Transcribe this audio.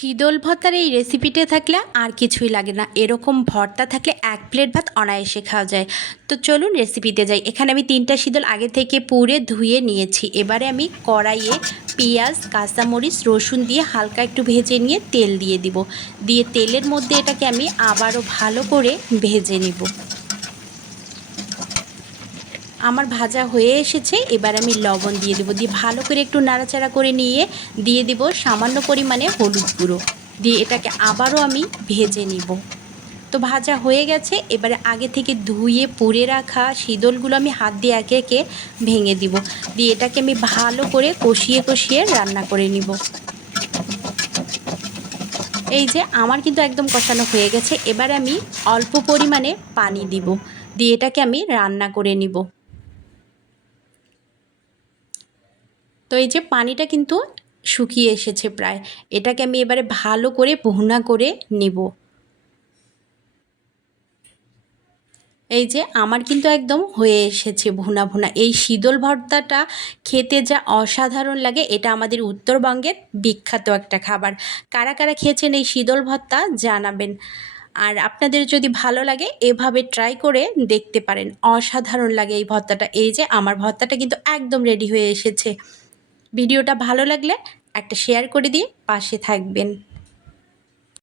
শীতল ভর্তার এই রেসিপিটা থাকলে আর কিছুই লাগে না। এরকম ভর্তা থাকলে এক প্লেট ভাত অনায়াসে খাওয়া যায়। তো চলুন রেসিপিতে যাই। এখানে আমি 3টা শীতল আগে থেকে পুড়ে ধুয়ে নিয়েছি। এবারে আমি কড়াইয়ে পেঁয়াজ, কাঁচামরিচ, রসুন দিয়ে হালকা একটু ভেজে নিয়ে তেল দিয়ে দিব। দিয়ে তেলের মধ্যে এটাকে আমি আবারও ভালো করে ভেজে নিব। আমার ভাজা হয়ে এসেছে। এবার আমি লবণ দিয়ে দেবো। দিয়ে ভালো করে একটু নাড়াচাড়া করে নিয়ে দিয়ে দিব সামান্য পরিমাণে হলুদ গুঁড়ো। দিয়ে এটাকে আবারও আমি ভেজে নিব। তো ভাজা হয়ে গেছে। এবারে আগে থেকে ধুয়ে পুড়ে রাখা শীতলগুলো আমি হাত দিয়ে একে একে ভেঙে দিব। দিয়ে এটাকে আমি ভালো করে কষিয়ে কষিয়ে রান্না করে নিব। এই যে আমার কিন্তু একদম কষানো হয়ে গেছে। এবার আমি অল্প পরিমাণে পানি দিব। দিয়ে এটাকে আমি রান্না করে নিব। তো এই যে পানিটা কিন্তু শুকিয়ে এসেছে প্রায়। এটাকে আমি এবারে ভালো করে ভুনা করে নেব। এই যে আমার কিন্তু একদম হয়ে এসেছে ভুনা ভুনা। এই শীতল ভর্তাটা খেতে যা অসাধারণ লাগে, এটা আমাদের উত্তরবঙ্গের বিখ্যাত একটা খাবার। কারা কারা খেয়েছেন এই শীতল ভর্তা জানাবেন। আর আপনাদের যদি ভালো লাগে এভাবে ট্রাই করে দেখতে পারেন, অসাধারণ লাগে এই ভর্তাটা। এই যে আমার ভর্তাটা কিন্তু একদম রেডি হয়ে এসেছে। ভিডিওটা ভালো লাগলে একটা শেয়ার করে দিয়ে পাশে থাকবেন।